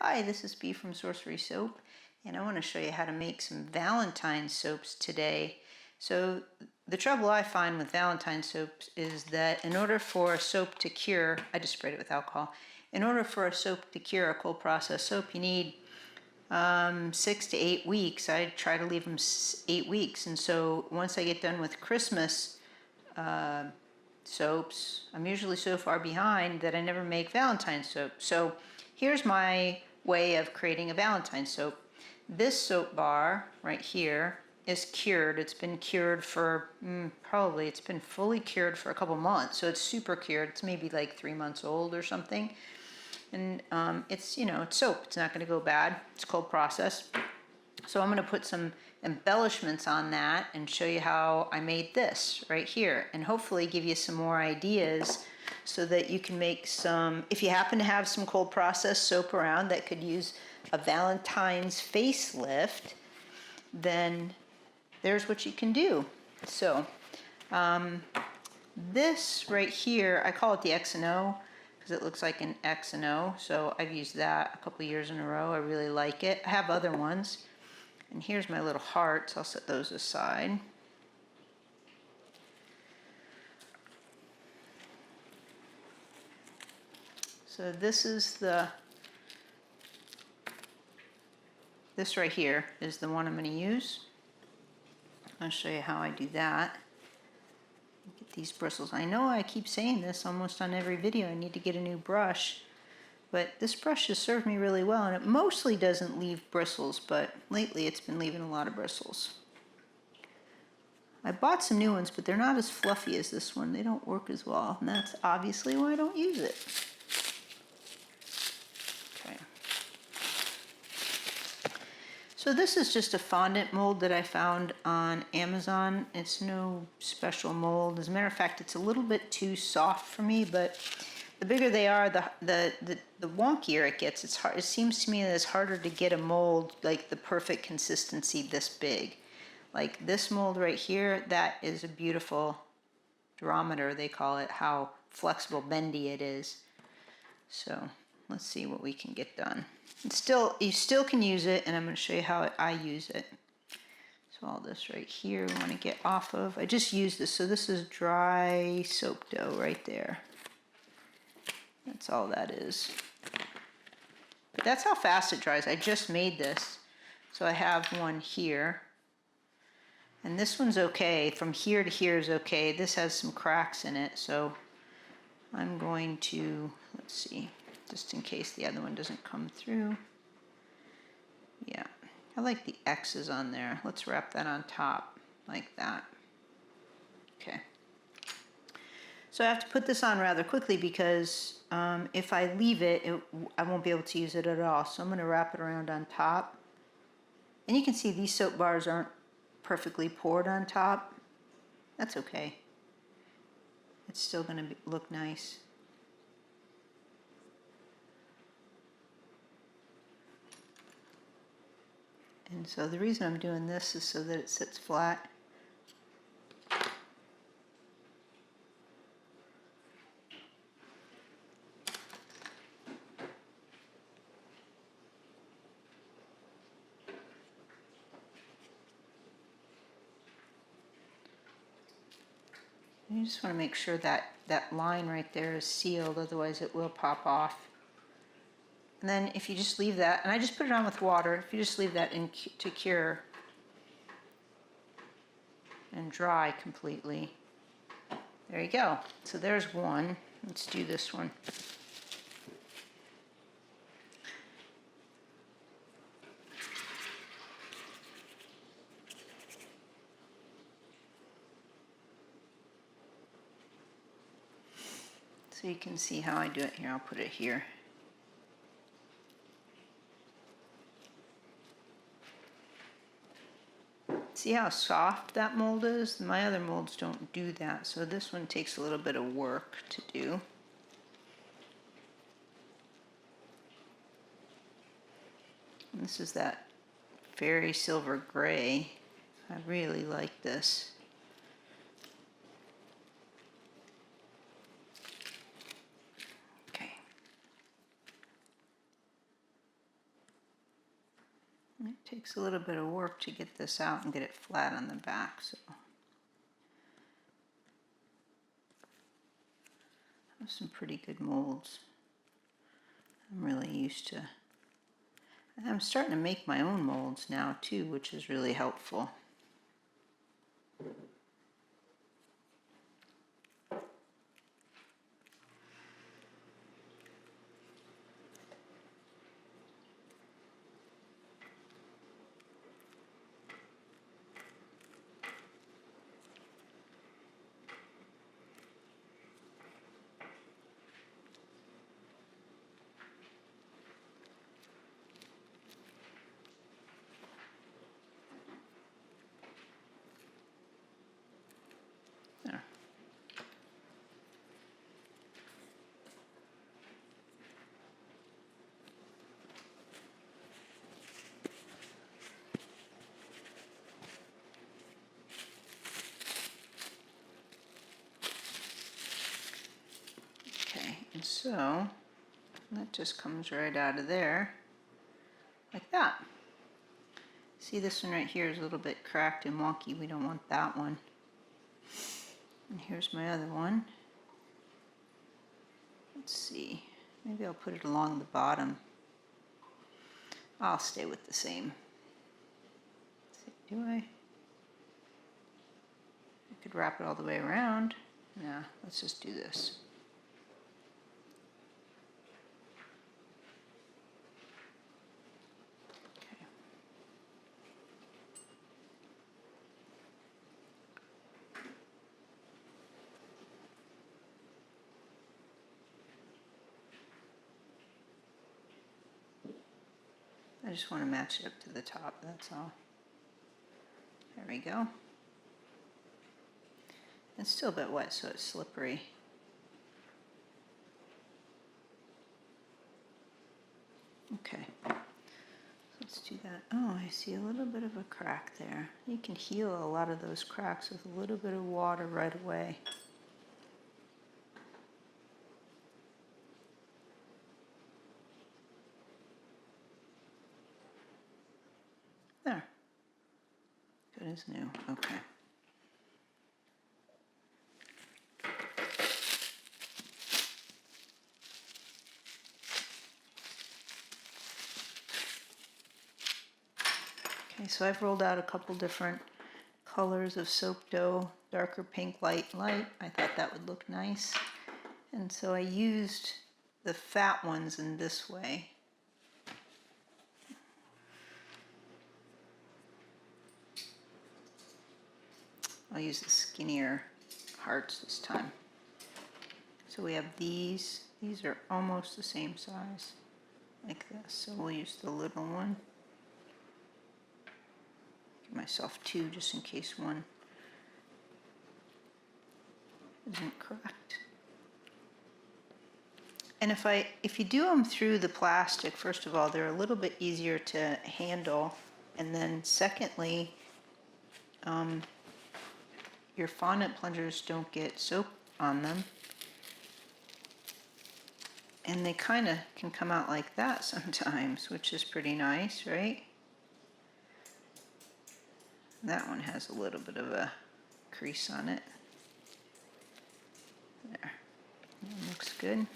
Hi, this is B from Sorcery Soap, and I want to show you how to make some Valentine soaps today. So the trouble I find with Valentine soaps is that in order for a soap to cure, I just sprayed it with alcohol. In order for a soap to cure, a cold process soap, you need 6 to 8 weeks. I try to leave them 8 weeks, and so once I get done with Christmas soaps, I'm usually so far behind that I never make Valentine soap. So here's my way of creating a Valentine soap. This soap bar right here is cured. It's been cured for it's been fully cured for a couple months, so it's super cured. It's maybe like 3 months old or something, and it's it's soap. It's not going to go bad. It's cold process. So I'm going to put some embellishments on that and show you how I made this right here, and hopefully give you some more ideas so that you can make some, if you happen to have some cold process soap around that could use a Valentine's facelift, then there's what you can do. So this right here, I call it the X and O because it looks like an X and O. So I've used that a couple years in a row. I really like it. I have other ones. And here's my little hearts. I'll set those aside. So this right here is the one I'm going to use. I'll show you how I do that. Get these bristles. I know I keep saying this almost on every video. I need to get a new brush. But this brush has served me really well, and it mostly doesn't leave bristles, but lately it's been leaving a lot of bristles. I bought some new ones, but they're not as fluffy as this one. They don't work as well, and that's obviously why I don't use it. Okay. So this is just a fondant mold that I found on Amazon. It's no special mold. As a matter of fact, it's a little bit too soft for me, but the bigger they are, the wonkier it gets. It's hard. It seems to me that it's harder to get a mold like the perfect consistency this big. Like this mold right here, that is a beautiful durometer, they call it, how flexible, bendy it is. So let's see what we can get done. You still can use it, and I'm going to show you how I use it. So all this right here we want to get off of. I just used this, so this is dry soap dough right there. That's all that is. But that's how fast it dries. I just made this. So I have one here. And this one's okay. From here to here is okay. This has some cracks in it. So I'm going to, let's see, just in case the other one doesn't come through. Yeah, I like the X's on there. Let's wrap that on top like that. Okay. So I have to put this on rather quickly because if I leave it, I won't be able to use it at all. So I'm going to wrap it around on top. And you can see these soap bars aren't perfectly poured on top. That's okay. It's still going to look nice. And so the reason I'm doing this is so that it sits flat. You just want to make sure that that line right there is sealed, otherwise it will pop off. And then if you just leave that, and I just put it on with water, if you just leave that to cure and dry completely, there you go. So there's one. Let's do this one. So you can see how I do it here. I'll put it here. See how soft that mold is? My other molds don't do that, so this one takes a little bit of work to do. And this is that very silver gray. I really like this. It takes a little bit of work to get this out and get it flat on the back, so. I have some pretty good molds. I'm really used to. I'm starting to make my own molds now too, which is really helpful. There. Okay, and so that just comes right out of there like that. See, this one right here is a little bit cracked and wonky. We don't want that one. And here's my other one. Let's see, maybe I'll put it along the bottom. I'll stay with the same. Let's see, do I could wrap it all the way around. Nah, let's just do this. Okay. I just want to match it up to the top, that's all. There we go. It's still a bit wet, so it's slippery. Okay, let's do that. Oh, I see a little bit of a crack there. You can heal a lot of those cracks with a little bit of water right away. There. Good as new. Okay. Okay, so I've rolled out a couple different colors of soap dough, darker pink, light. I thought that would look nice. And so I used the fat ones in this way. I'll use the skinnier hearts this time. So we have these. These are almost the same size, like this. So we'll use the little one. Give myself two just in case one isn't correct. And if you do them through the plastic, first of all, they're a little bit easier to handle, and then secondly, your fondant plungers don't get soap on them. And they kind of can come out like that sometimes, which is pretty nice, right? That one has a little bit of a crease on it. There. That looks good.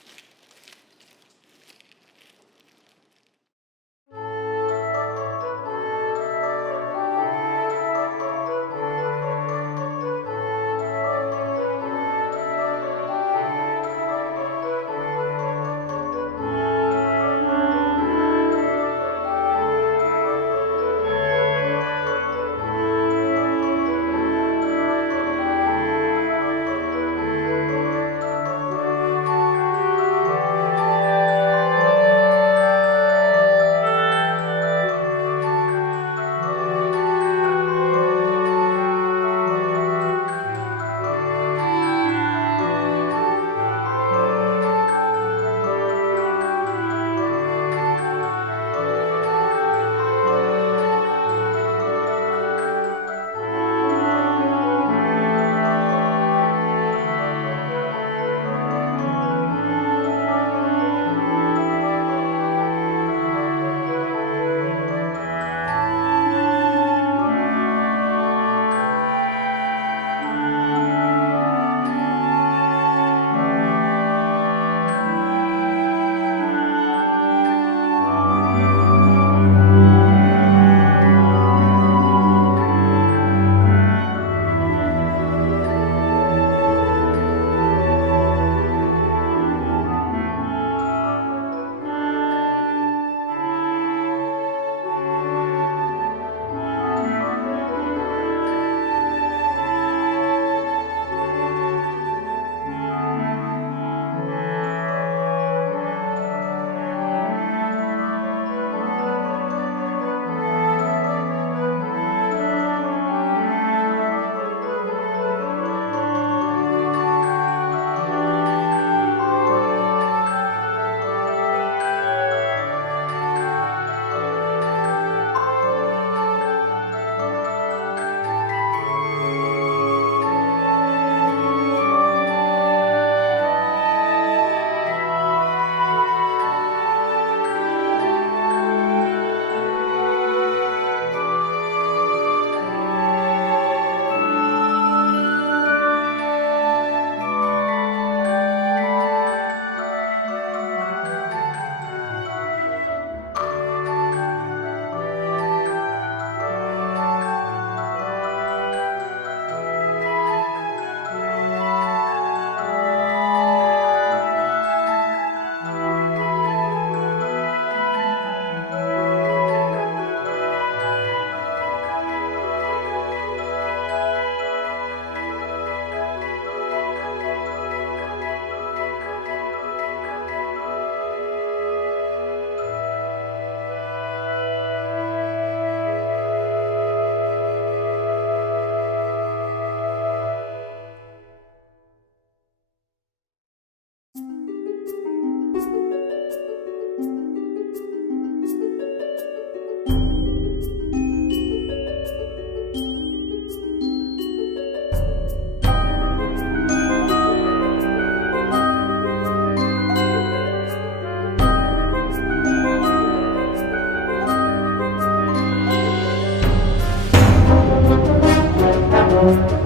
Bye.